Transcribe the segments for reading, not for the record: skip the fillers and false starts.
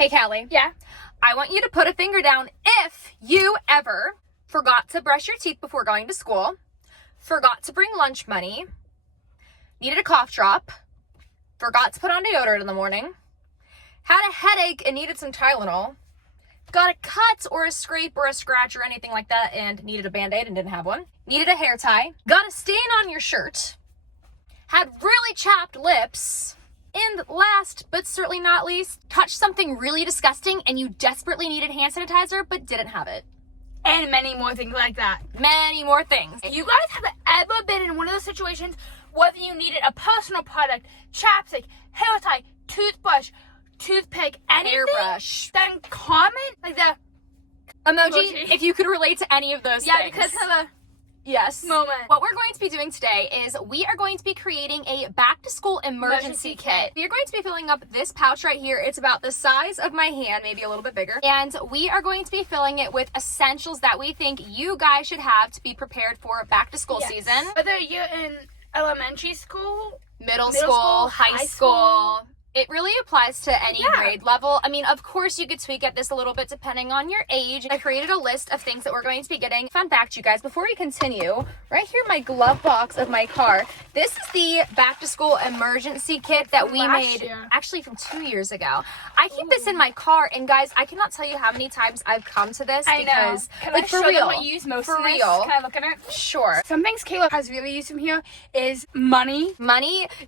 Hey, Kalli. Yeah? I want you to put a finger down if you ever forgot to brush your teeth before going to school, forgot to bring lunch money, needed a cough drop, forgot to put on deodorant in the morning, had a headache and needed some Tylenol, got a cut or a scrape or a scratch or anything like that and needed a Band-Aid and didn't have one, needed a hair tie, got a stain on your shirt, had really chapped lips, and last but certainly not least, touched something really disgusting and you desperately needed hand sanitizer but didn't have it. And many more things like that. Many more things. You guys have ever been in one of those situations, whether you needed a personal product, chapstick, hair tie, toothbrush, toothpick, anything? Hairbrush. Then comment like the Emoji, if you could relate to any of those things. Yeah, because of a yes. moment. What we're going to be doing today is we are going to be creating a back to school emergency kit. We are going to be filling up this pouch right here. It's about the size of my hand, maybe a little bit bigger. And we are going to be filling it with essentials that we think you guys should have to be prepared for back to school season. Whether you're in elementary school, Middle school, high school. It really applies to any grade level. I mean, of course, you could tweak at this a little bit depending on your age. I created a list of things that we're going to be getting. Fun fact, you guys, before we continue, right here in my glove box of my car, this is the back to school emergency kit that we made actually from 2 years ago. I keep this in my car, and guys, I cannot tell you how many times I've come to this because, like, for real, what you use most for in this? real. Can I look at it? Sure. Some things Kayla has really used from here is money,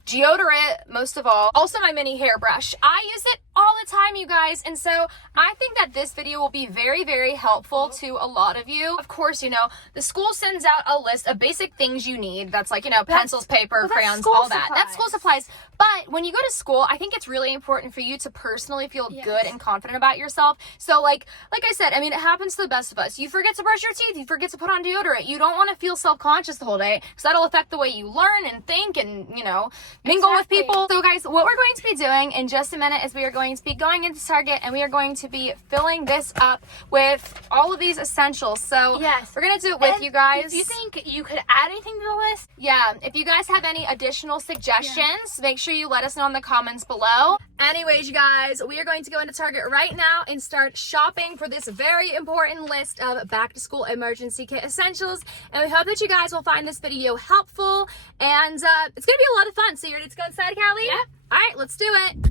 deodorant, most of all. Also my mini hairbrush. I use it all the time, you guys, and so I think that this video will be very, very helpful to a lot of you. Of course, you know, the school sends out a list of basic things you need. That's like, you know, pencils, paper, crayons, all that. That's school supplies. But when you go to school, I think it's really important for you to personally feel good and confident about yourself. So like I said, I mean, it happens to the best of us. You forget to brush your teeth, you forget to put on deodorant. You don't want to feel self-conscious the whole day because that'll affect the way you learn and think and, you know, mingle with people. So guys, what we're going to be doing in just a minute is we are going to be going into Target and we are going to be filling this up with all of these essentials. So we're going to do it with you guys. If you think you could add anything to the list, if you guys have any additional suggestions, make sure you let us know in the comments below. Anyways, you guys, we are going to go into Target right now and start shopping for this very important list of back to school emergency kit essentials. And we hope that you guys will find this video helpful and it's going to be a lot of fun. So you ready to go inside, Kalli? Yeah. All right, let's do it.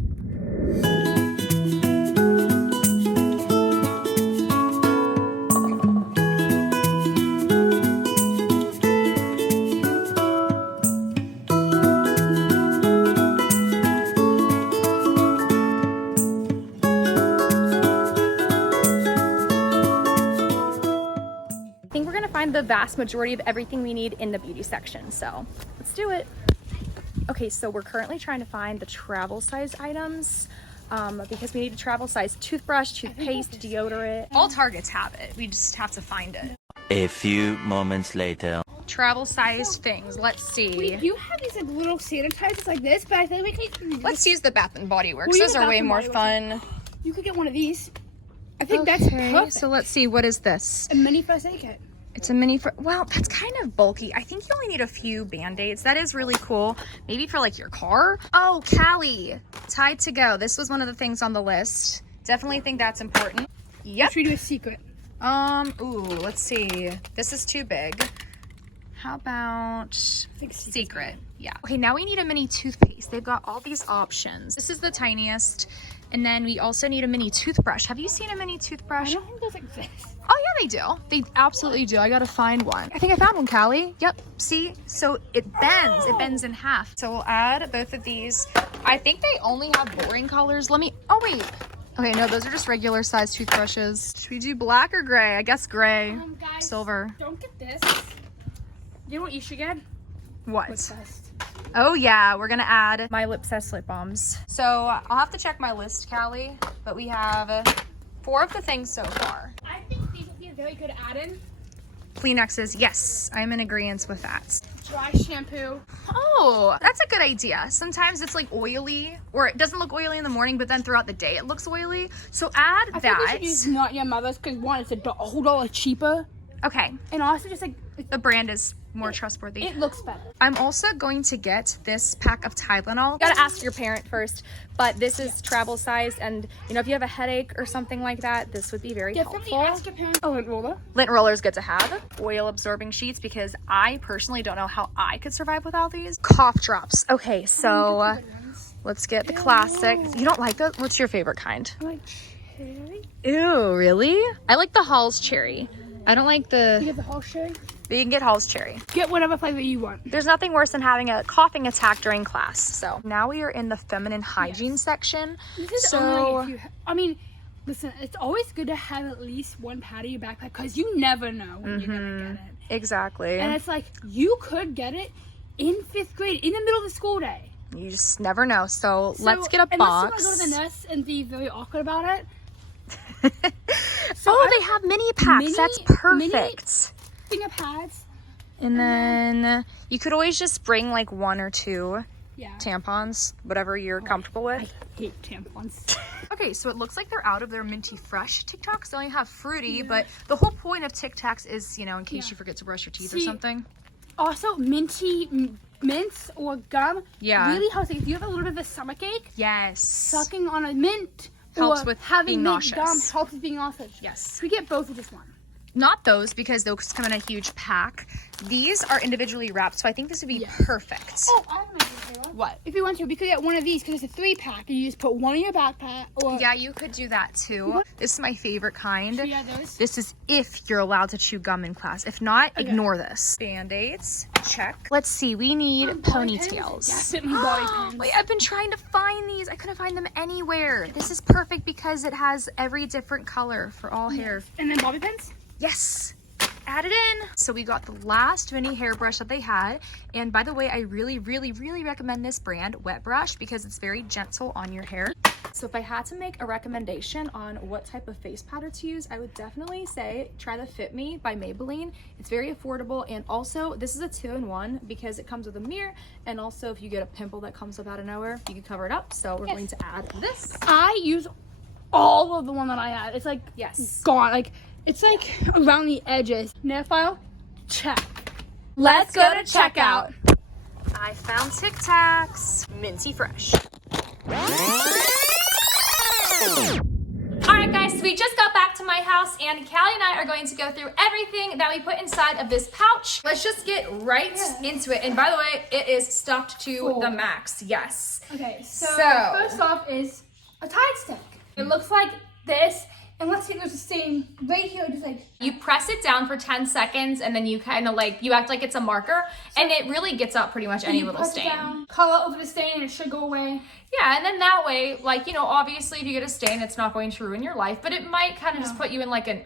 The vast majority of everything we need in the beauty section, so let's do it. Okay, so we're currently trying to find the travel size items because we need a travel size toothbrush, toothpaste, deodorant. All Targets have it, we just have to find it. A few moments later. Travel size things, let's see. We do have these like little sanitizers like this, but I think we can let's use the Bath and Body Works. Those are way more fun. You could get one of these. I think that's perfect. So let's see, what is this? A mini first aid kit. It's a mini, well, that's kind of bulky. I think you only need a few Band-Aids. That is really cool. Maybe for like your car. Oh, Kalli, Tide to Go. This was one of the things on the list. Definitely think that's important. Yep. Should we do a secret? Ooh, let's see. This is too big. How about secret? Yeah. Okay, now we need a mini toothpaste. They've got all these options. This is the tiniest. And then we also need a mini toothbrush. Have you seen a mini toothbrush? I don't think those exist. Oh yeah, they do. They absolutely do. I gotta find one. I think I found one, Kalli. Yep, see? So it bends. It bends in half. So we'll add both of these. I think they only have boring colors. Let me, oh wait. Okay, no, those are just regular size toothbrushes. Should we do black or gray? I guess gray. Guys, silver. Don't get this. You know what you should get? What? Lip Fest. Oh yeah, we're gonna add my Lip Fest lip balms. So I'll have to check my list, Kalli, but we have 4 of the things so far. I think these would be a very good add-in. Kleenexes, yes, I'm in agreement with that. Dry shampoo. Oh, that's a good idea. Sometimes it's like oily, or it doesn't look oily in the morning, but then throughout the day it looks oily. So add I that. think we should use Not Your Mother's because one, it's a whole dollar cheaper. Okay. And also just like... The brand is more trustworthy. It looks better. I'm also going to get this pack of Tylenol. You gotta ask your parent first, but this is travel size, and you know, if you have a headache or something like that, this would be very Definitely helpful. ask your parents. Oh, lint roller. Lint roller is good to have. Oil absorbing sheets, because I personally don't know how I could survive without these. Cough drops. Okay, so let's get the classic. You don't like those? What's your favorite kind? I like cherry. Ew, really? I like the Hall's cherry. I don't like You the... get the whole cherry. You can get Hall's cherry. Get whatever flavor you want. There's nothing worse than having a coughing attack during class. So now we are in the feminine hygiene section. This is only if you I mean, listen, it's always good to have at least one pad in your backpack because you never know when you're gonna get it. Exactly. And it's like you could get it in 5th grade in the middle of the school day. You just never know. So let's get a unless box. you want to go to the nest and be very awkward about it. They have mini packs. That's perfect. Finger pads. And then you could always just bring like 1 or 2 tampons, whatever you're comfortable with. I hate tampons. Okay, so it looks like they're out of their minty fresh Tic Tacs. They only have fruity, but the whole point of Tic Tacs is, you know, in case you forget to brush your teeth or something. Also, mints or gum really helps. If you have a little bit of a stomachache, sucking on a mint helps or with having being mint nauseous. gum helps with being nauseous. Yes. We get both of this one. Not those, because those come in a huge pack. These are individually wrapped, so I think this would be perfect. Oh, I have an idea. What? If you want to, we could get one of these because it's a 3-pack and you just put one in your backpack. Or Yeah, you could do that too. This is my favorite kind. should we add those? This is if you're allowed to chew gum in class. If not, ignore this. Band-aids, check. Let's see, we need ponytails. Definitely body pins. Wait, I've been trying to find these. I couldn't find them anywhere. This is perfect because it has every different color for all hair. And then bobby pins? Yes. Add it in. So we got the last mini hairbrush that they had. And by the way, I really, really, really recommend this brand, Wet Brush, because it's very gentle on your hair. So if I had to make a recommendation on what type of face powder to use, I would definitely say try the Fit Me by Maybelline. It's very affordable, and also this is a 2-in-1 because it comes with a mirror, and also if you get a pimple that comes up out of nowhere, you can cover it up. So we're going to add this. I use all of the one that I had. It's like gone. Like it's like around the edges. Nail file, check. Let's go to checkout. I found Tic Tacs, minty fresh. Alright guys, so we just got back to my house and Kalli and I are going to go through everything that we put inside of this pouch. Let's just get right into it. And by the way, it is stuffed to the max. Yes. Okay, so first off is a Tide stick. It looks like this. And let's say there's a stain right here, just like... You press it down for 10 seconds and then you kind of like, you act like it's a marker, and it really gets out pretty much any little stain. Down, color over the stain and it should go away. Yeah, and then that way, like, you know, obviously if you get a stain, it's not going to ruin your life, but it might kind of just put you in like an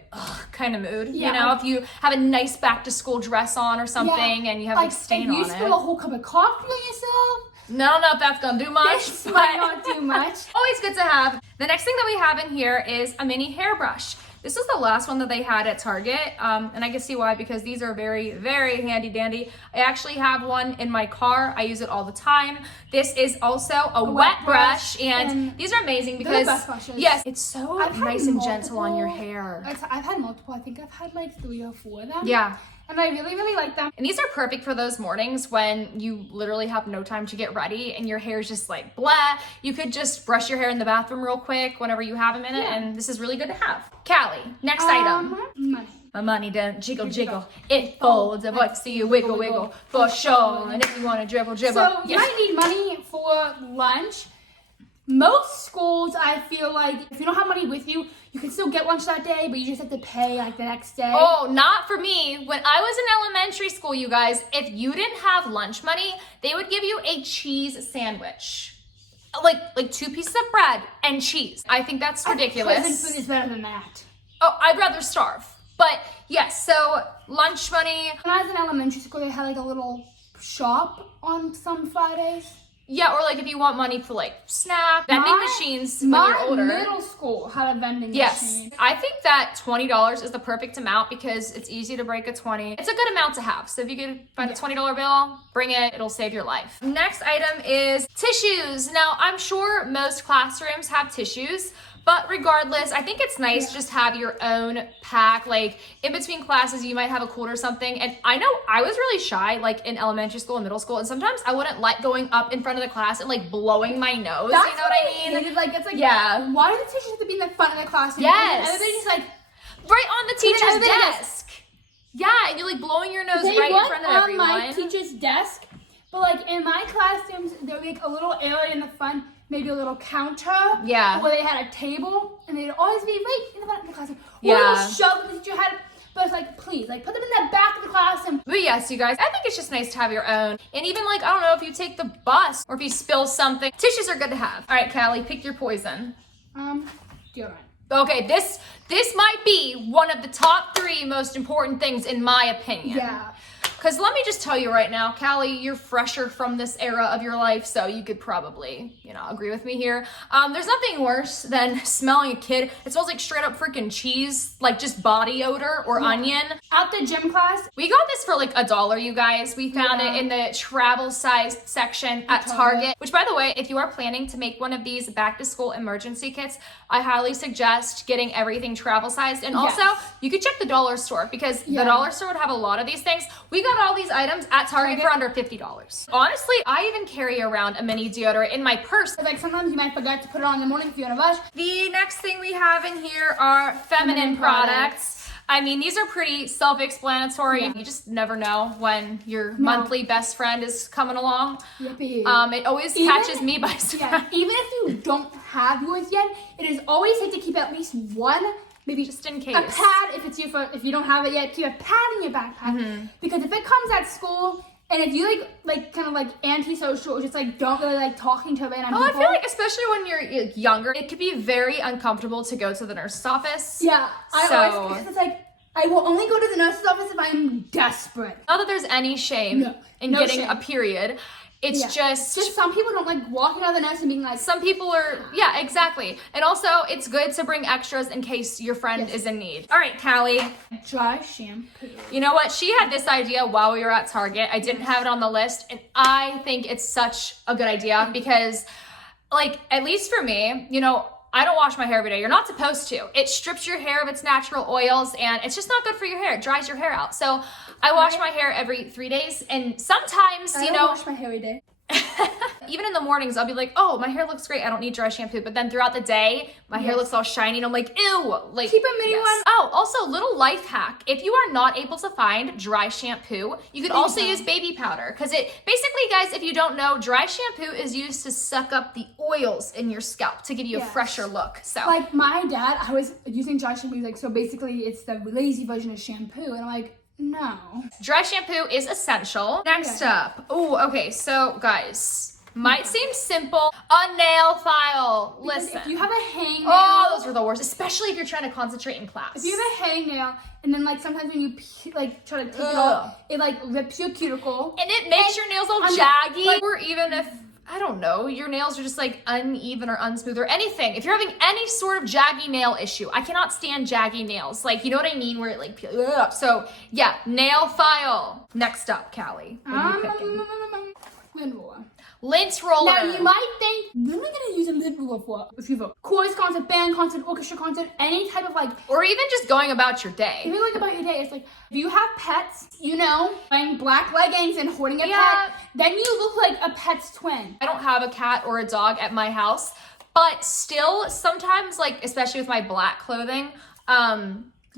kind of mood. You know, if you have a nice back to school dress on or something and you have like stain on it. You spill a whole cup of coffee on yourself. I don't know if that's gonna do much. This might not do much. Always good to have. The next thing that we have in here is a mini hairbrush. This is the last one that they had at Target, and I can see why, because these are very, very handy dandy. I actually have one in my car. I use it all the time. This is also a wet brush, and these are amazing because, they're the best brushes. Yes, it's so nice and gentle on your hair. I've had multiple. I think I've had like 3 or 4 of them. Yeah. And I really, really like them. And these are perfect for those mornings when you literally have no time to get ready and your hair is just like blah. You could just brush your hair in the bathroom real quick whenever you have a minute, and this is really good to have. Kalli, next item. Money. My money don't jiggle, jiggle. It folds. And what see you wiggle, wiggle for sure. And if you want to dribble, dribble. So you might need money for lunch. Most schools, I feel like, if you don't have money with you, you can still get lunch that day, but you just have to pay like the next day. Oh, not for me. When I was in elementary school, you guys, if you didn't have lunch money, they would give you a cheese sandwich. Like 2 pieces of bread and cheese. I think that's ridiculous. Prison food is better than that. Oh, I'd rather starve. But yes, so lunch money. When I was in elementary school, they had like a little shop on some Fridays. Yeah, or like if you want money for like snack, vending machines when you're older. My middle school had a vending machine. I think that $20 is the perfect amount because it's easy to break a 20. It's a good amount to have. So if you could find a $20 bill, bring it. It'll save your life. Next item is tissues. Now, I'm sure most classrooms have tissues, But regardless, I think it's nice to just have your own pack. Like in between classes, you might have a cold or something. And I know I was really shy, like in elementary school and middle school. And sometimes I wouldn't like going up in front of the class and like blowing my nose. That's you know what I mean? hated. Like, it's like, yeah. Why do the teachers have to be in the front of the classroom? Yes. And they're just like, right on the teacher's everybody desk. Yeah, and you're like blowing your nose they right in weren't front of on everyone. my teacher's desk, but like in my classrooms, there would be like a little area in the front, maybe a little counter. Yeah. Where they had a table, and they'd always be right in the front of the classroom. Yeah. Or they'll shove the teacher had. But it's like, please, like put them in the back of the classroom. But yes, you guys, I think it's just nice to have your own. And even like, I don't know, if you take the bus or if you spill something, tissues are good to have. All right, Kalli, pick your poison. Deodorant. Okay, this might be one of the top 3 most important things in my opinion. Yeah. Because let me just tell you right now, Kalli, you're fresher from this era of your life, so you could probably, agree with me here. There's nothing worse than smelling a kid. It smells like straight up freaking cheese, like just body odor or onion. At the gym class. We got this for like $1, you guys. We found it in the travel size section at Target. Which, by the way, if you are planning to make one of these back to school emergency kits, I highly suggest getting everything travel sized. And also, you could check the dollar store because the dollar store would have a lot of these things. We got all these items at Target for under $50. Honestly, I even carry around a mini deodorant in my purse. Like sometimes you might forget to put it on in the morning if you're in a rush. The next thing we have in here are feminine products. I mean, these are pretty self-explanatory. Yeah. You just never know when your monthly best friend is coming along. Yippee. It always catches me by surprise. Yeah, even if you don't have yours yet, it is always safe to keep at least one, maybe just in case. a pad if you don't have it yet. Keep a pad in your backpack because if it comes at school. And if you like kind of like antisocial, just like don't really like talking to random people. I feel like especially when you're younger, it could be very uncomfortable to go to the nurse's office. Yeah, because it's like I will only go to the nurse's office if I'm desperate. Not that there's any shame in getting a period. It's just some people don't like walking out of the nurse and being like. Some people are, exactly. And also, it's good to bring extras in case your friend is in need. All right, Kalli. Dry shampoo. You know what? She had this idea while we were at Target. I didn't have it on the list, and I think it's such a good idea because, like, at least for me, I don't wash my hair every day. You're not supposed to. It strips your hair of its natural oils, and it's just not good for your hair. It dries your hair out. So I wash my hair every 3 days, and sometimes, I don't wash my hair every day. Even in the mornings, I'll be like, oh, my hair looks great. I don't need dry shampoo. But then throughout the day, my hair looks all shiny, and I'm like, ew. Like, keep a mini one. Oh, also, little life hack. If you are not able to find dry shampoo, you could also use baby powder. Because it, basically, guys, if you don't know, dry shampoo is used to suck up the oils in your scalp to give you a fresher look. So, like my dad, I was using dry shampoo. He's like, so basically, it's the lazy version of shampoo. And I'm like, no. Dry shampoo is essential. Next up. Oh, okay. So, guys. Might seem simple. A nail file. Listen. If you have a hangnail. Oh, those are the worst, especially if you're trying to concentrate in class. If you have a hangnail, and then like sometimes when you like try to take it off, it like rips your cuticle. And it makes your nails all jaggy. Or even if, I don't know, your nails are just like uneven or unsmooth or anything. If you're having any sort of jaggy nail issue, I cannot stand jaggy nails. Like, you know what I mean? Where it like peels up. So yeah, nail file. Next up, Kalli. What are you picking? Lint roller. Lint roller. Now you might think, what am I gonna use a lint roller for? If you have a chorus concert, band concert, orchestra concert, any type of like, or even just going about your day. If you're going about your day, it's like, if you have pets, wearing black leggings and holding a pet, then you look like a pet's twin. I don't have a cat or a dog at my house, but still sometimes, like, especially with my black clothing,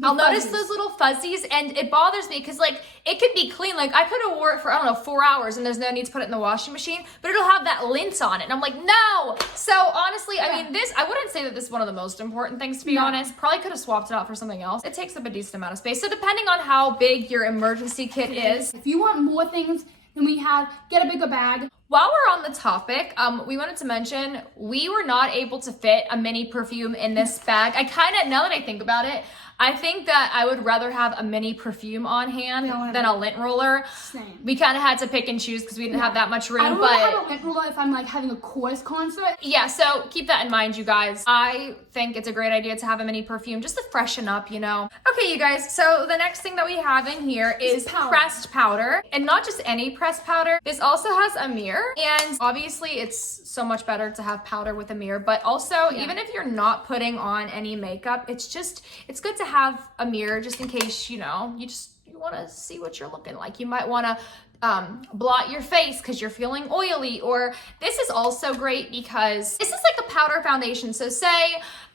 I'll notice those little fuzzies, and it bothers me because, like, it could be clean. Like, I could have wore it for, 4 hours, and there's no need to put it in the washing machine, but it'll have that lint on it. And I'm like, no! So, honestly, I mean, I wouldn't say that this is one of the most important things, to be honest. Probably could have swapped it out for something else. It takes up a decent amount of space. So, depending on how big your emergency kit is. If you want more things than we have, get a bigger bag. While we're on the topic, we wanted to mention we were not able to fit a mini perfume in this bag. Now that I think about it, I think that I would rather have a mini perfume on hand than a lint roller. Same. We kind of had to pick and choose because we didn't have that much room. I would but have a lint roller if I'm like having a chorus concert. yeah, so keep that in mind, you guys. I think it's a great idea to have a mini perfume just to freshen up, you know. Okay, you guys, so the next thing that we have in here is pressed powder. And not just any pressed powder. This also has a mirror. And obviously it's so much better to have powder with a mirror. But also, even if you're not putting on any makeup, it's good to have a mirror just in case, you know, you want to see what you're looking like. You might want to blot your face because you're feeling oily, or this is also great because this is like a powder foundation. So say,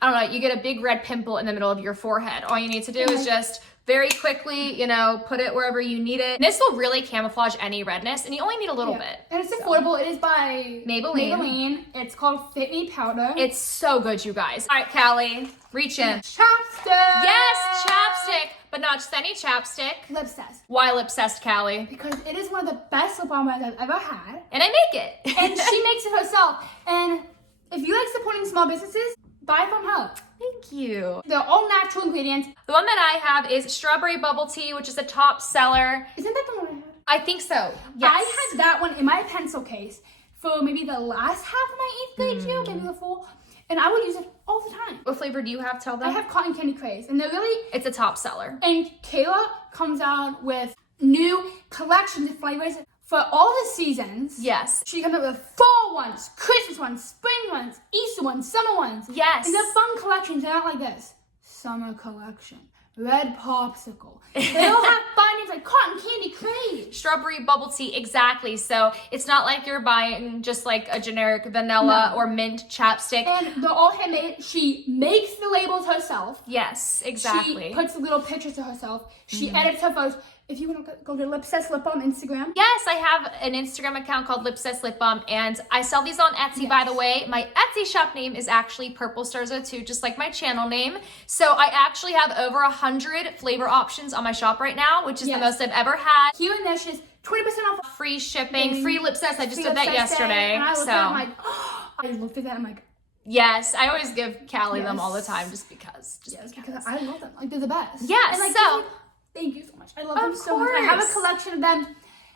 I don't know, you get a big red pimple in the middle of your forehead. All you need to do is just very quickly, you know, put it wherever you need it. This will really camouflage any redness, and you only need a little bit. And it's affordable. It is by Maybelline. It's called Fit Me Powder. It's so good, you guys. All right, Kalli, reach in. Chapstick! Yes, chapstick, but not just any chapstick. Lipsess. Why Lipsessed, Kalli? Because it is one of the best lip balms I've ever had. And I make it. And she makes it herself. And if you like supporting small businesses, buy from her. Thank you. They're all natural ingredients. The one that I have is strawberry bubble tea, which is a top seller. Isn't that the one I had? I think so. Yes. I had that one in my pencil case for maybe the last half of my 8th grade year, maybe the full. And I would use it all the time. What flavor do you have? Tell them. I have cotton candy craze, and they're really... It's a top seller. And Kayla comes out with new collections of flavors for all the seasons. Yes. She comes up with fall ones, Christmas ones, spring ones, Easter ones, summer ones. Yes. And they're fun collections. They're not like this. Summer collection. Red popsicle. They all have fun names like cotton candy craze. Strawberry bubble tea, exactly. So it's not like you're buying just like a generic vanilla or mint chapstick. And they're all handmade. She makes the labels herself. Yes, exactly. She puts the little pictures to herself. She edits her photos. If you want to go to Lipsess Lip Balm Instagram. Yes, I have an Instagram account called Lipsess Lip Balm, and I sell these on Etsy, by the way. My Etsy shop name is actually Purple Stars 02, just like my channel name. So I actually have over 100 flavor options on my shop right now, which is the most I've ever had. Here and there, she has 20% off. Free shipping, free Lipsess. I just did that yesterday. And I looked at it, I'm like, I looked at that, I'm like, yes, I always give Kalli them all the time just because. Because I love them. Like, they're the best. Yes, and like, so. Thank you so much. I love them so much. I have a collection of them,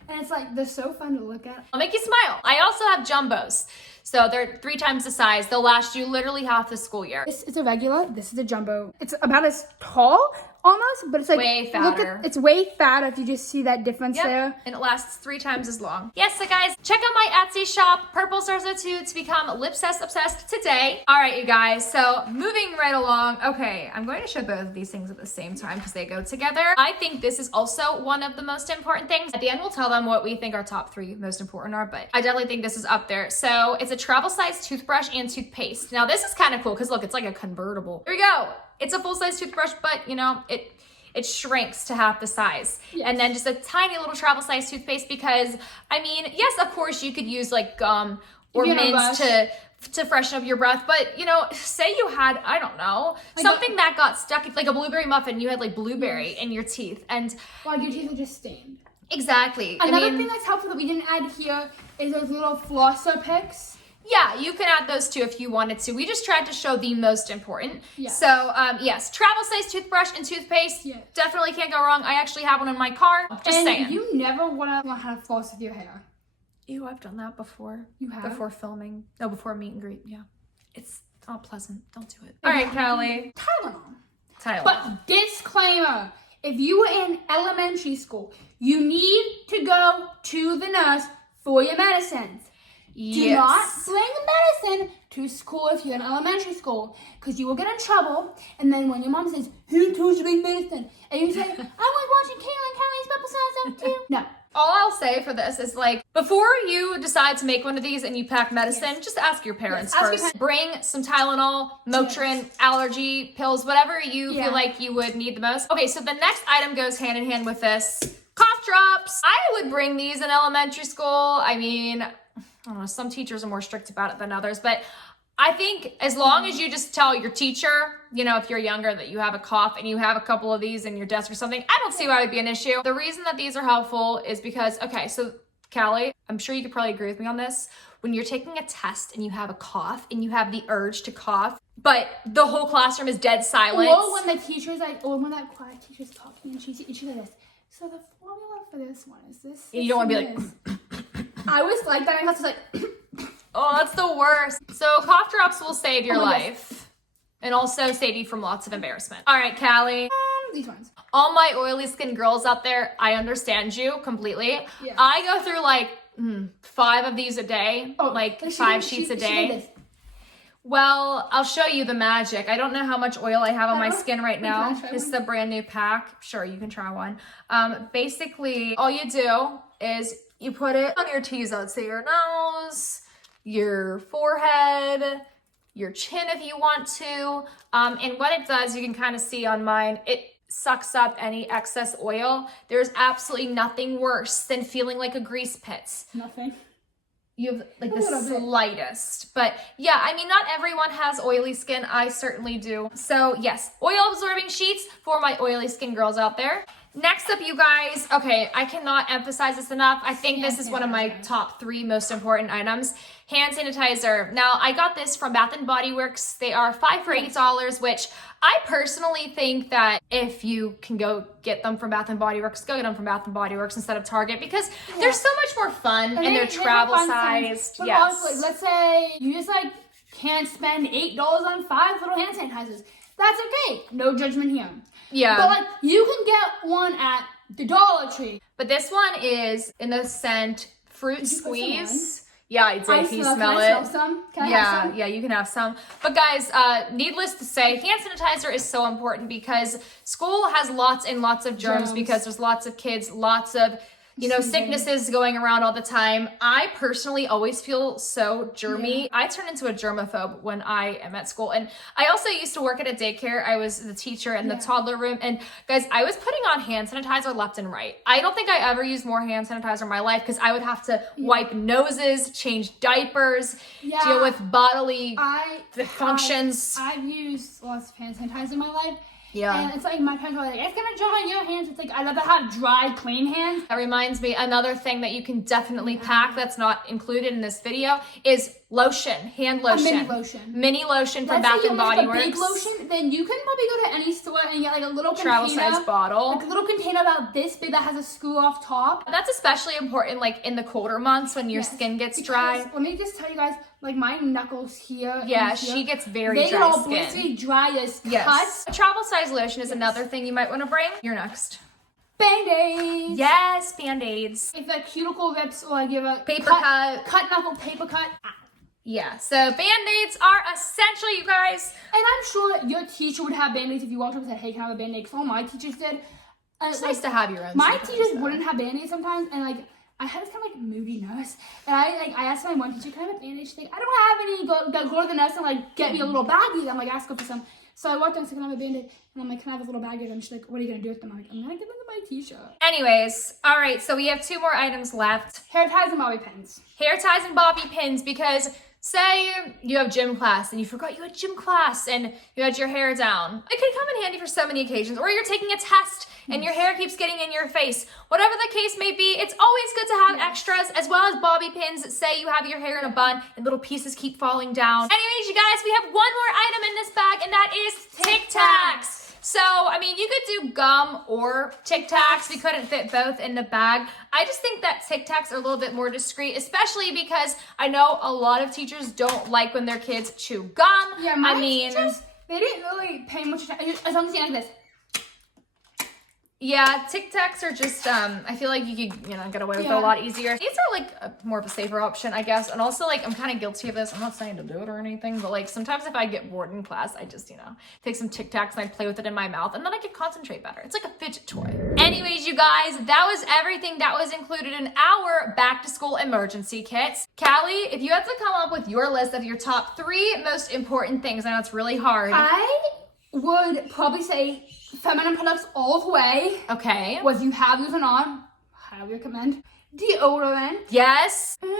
and it's like, they're so fun to look at. I'll make you smile. I also have jumbos. So they're 3 times the size. They'll last you literally half the school year. This is a regular. This is a jumbo. It's about as tall, almost, but it's like way fatter. It's way fatter if you just see that difference there. And it lasts 3 times as long. Yes, so guys, check out my Etsy shop, Purple Stars 02, to become Lipsess obsessed today. All right, you guys, so moving right along. Okay, I'm going to show both of these things at the same time because they go together. I think this is also one of the most important things. At the end, we'll tell them what we think our top 3 most important are, but I definitely think this is up there. So it's a travel size toothbrush and toothpaste. Now this is kind of cool because look, it's like a convertible. Here we go. It's a full-size toothbrush, but you know, it shrinks to half the size. Yes. And then just a tiny little travel size toothpaste because, I mean, yes, of course you could use like gum or mints to freshen up your breath, but you know, say you had, I don't know, like something that got stuck, like a blueberry muffin, you had like blueberry in your teeth and... Well, your teeth are just stained. Exactly. Another thing that's helpful that we didn't add here is those little flosser picks. Yeah, you can add those too if you wanted to. We just tried to show the most important. Yeah. So, yes, travel size toothbrush and toothpaste. Yes. Definitely can't go wrong. I actually have one in my car. Just saying. You never want to learn how to floss with your hair. Ew, I've done that before. You have? Before filming. No, before meet and greet. Yeah. It's not pleasant. Don't do it. All right, Kalli. Tylenol. But disclaimer, if you were in elementary school, you need to go to the nurse for your medicines. Do not bring medicine to school if you're in elementary school, because you will get in trouble. And then when your mom says, "Who told you to bring medicine?" and you say, "I was watching Kayla and Kalli's Purple Stars 02." No. All I'll say for this is like, before you decide to make one of these and you pack medicine, just ask your parents first. Bring some Tylenol, Motrin, allergy pills, whatever you feel like you would need the most. Okay, so the next item goes hand in hand with this. Cough drops. I would bring these in elementary school. I mean, I don't know, some teachers are more strict about it than others, but I think as long as you just tell your teacher, you know, if you're younger, that you have a cough and you have a couple of these in your desk or something, I don't see why it would be an issue. The reason that these are helpful is because, okay, so Kalli, I'm sure you could probably agree with me on this. When you're taking a test and you have a cough and you have the urge to cough, but the whole classroom is dead silent. Or when the teacher's like, or when that quiet teacher's talking and she's like this. So the formula for this one is this. And you don't want to be like. I was like that. I was like. Oh, that's the worst. So cough drops will save your life. And also save you from lots of embarrassment. All right, Kalli. These ones. All my oily skin girls out there, I understand you completely. Yeah. I go through like 5 of these a day. Oh, like 5 sheets a day. Well, I'll show you the magic. I don't know how much oil I have on my skin right now. This is a brand new pack. Sure, you can try one. Basically, all you do is you put it on your T's, I would say your nose, your forehead, your chin if you want to. And what it does, you can kind of see on mine, it sucks up any excess oil. There's absolutely nothing worse than feeling like a grease pit. Nothing. You have like the slightest. But yeah, I mean, not everyone has oily skin. I certainly do. So yes, oil absorbing sheets for my oily skin girls out there. Next up, you guys, okay, I cannot emphasize this enough. I think this is one of my top 3 most important items. Hand sanitizer. Now, I got this from Bath & Body Works. They are 5 for $8, which I personally think that if you can go get them from Bath & Body Works, go get them from Bath & Body Works instead of Target because they're so much more fun and they're travel sized. But yes. also, let's say you just like can't spend $8 on 5 little hand sanitizers. That's okay. No judgment here. Yeah. But like you can get one at the Dollar Tree. But this one is in the scent fruit squeeze. Yeah, I did. Can you smell Can I smell some? Can I have some? Yeah, you can have some. But guys, needless to say, hand sanitizer is so important because school has lots and lots of germs because there's lots of kids, lots of sicknesses going around all the time. I personally always feel so germy. Yeah. I turn into a germaphobe when I am at school. And I also used to work at a daycare. I was the teacher in the toddler room. And guys, I was putting on hand sanitizer left and right. I don't think I ever used more hand sanitizer in my life because I would have to wipe noses, change diapers, deal with bodily functions. I've used lots of hand sanitizer in my life. Yeah. And it's like my parents were like, it's gonna dry on your hands. It's like I'd rather have dry, clean hands. That reminds me, another thing that you can definitely pack that's not included in this video is lotion, hand lotion. A mini lotion. Mini lotion from Bath & Body Works. Big lotion, then you can probably go to any store and get like a little travel size bottle. Like a little container about this big that has a screw off top. That's especially important like in the colder months when your skin gets dry. Let me just tell you guys, like my knuckles here. Yeah, she gets very they dry get all skin. blistery, dry as cuts. A travel size lotion is another thing you might want to bring. You're next. Band-aids. Yes, Band-aids. If a cuticle rips or I give a paper cut knuckle, paper cut. Yeah, so Band-aids are essential, you guys. And I'm sure your teacher would have Band-aids if you walked up and said, hey, can I have a Band-aid? Because all my teachers did. It's nice to have your own. My teachers wouldn't have Band-aids sometimes, and like I had this kind of like moody nurse, and I asked my one teacher, can I have a Band-aid? She's like, I don't have any. Go to the nurse and like get me a little baggie. I'm like, ask her for some. So I walked down and said, can I have a Band-aid? And I'm like, can I have a little baggie? And she's like, what are you gonna do with them? I'm like, I'm gonna give them to my teacher. Anyways, all right, so we have 2 more items left. Hair ties and bobby pins. Hair ties and bobby pins because say you have gym class and you forgot you had gym class and you had your hair down. It can come in handy for so many occasions. Or you're taking a test and your hair keeps getting in your face. Whatever the case may be, it's always good to have extras as well as bobby pins. Say you have your hair in a bun and little pieces keep falling down. Anyways, you guys, we have one more item in this bag and that is Tic Tacs. So, I mean, you could do gum or Tic Tacs. We couldn't fit both in the bag. I just think that Tic Tacs are a little bit more discreet, especially because I know a lot of teachers don't like when their kids chew gum. Yeah, teachers, they didn't really pay much attention. As long as you like this. Yeah, Tic Tacs are just, I feel like you could, get away with it a lot easier. These are like more of a safer option, I guess. And also like, I'm kind of guilty of this. I'm not saying to do it or anything, but like sometimes if I get bored in class, I just, take some Tic Tacs and I play with it in my mouth and then I can concentrate better. It's like a fidget toy. Anyways, you guys, that was everything that was included in our back to school emergency kits. Kalli, if you had to come up with your list of your top 3 most important things, I know it's really hard. I would probably say feminine products all the way. Okay. What you have using on, highly recommend. Deodorant. Yes. And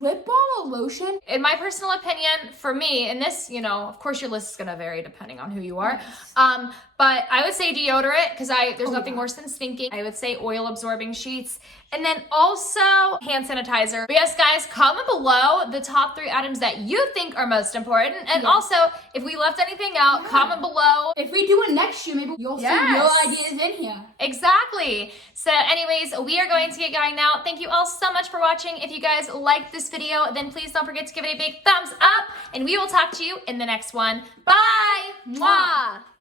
lip balm or lotion? In my personal opinion, for me, and this, you know, of course your list is gonna vary depending on who you are. Yes. But I would say deodorant, because there's nothing worse than stinking. I would say oil absorbing sheets. And then also hand sanitizer. But yes, guys, comment below the top 3 items that you think are most important. And also, if we left anything out, comment below. If we do it next year, maybe you'll see your ideas in here. Exactly. So anyways, we are going to get going now. Thank you all so much for watching. If you guys liked this video, then please don't forget to give it a big thumbs up. And we will talk to you in the next one. Bye! Mwah!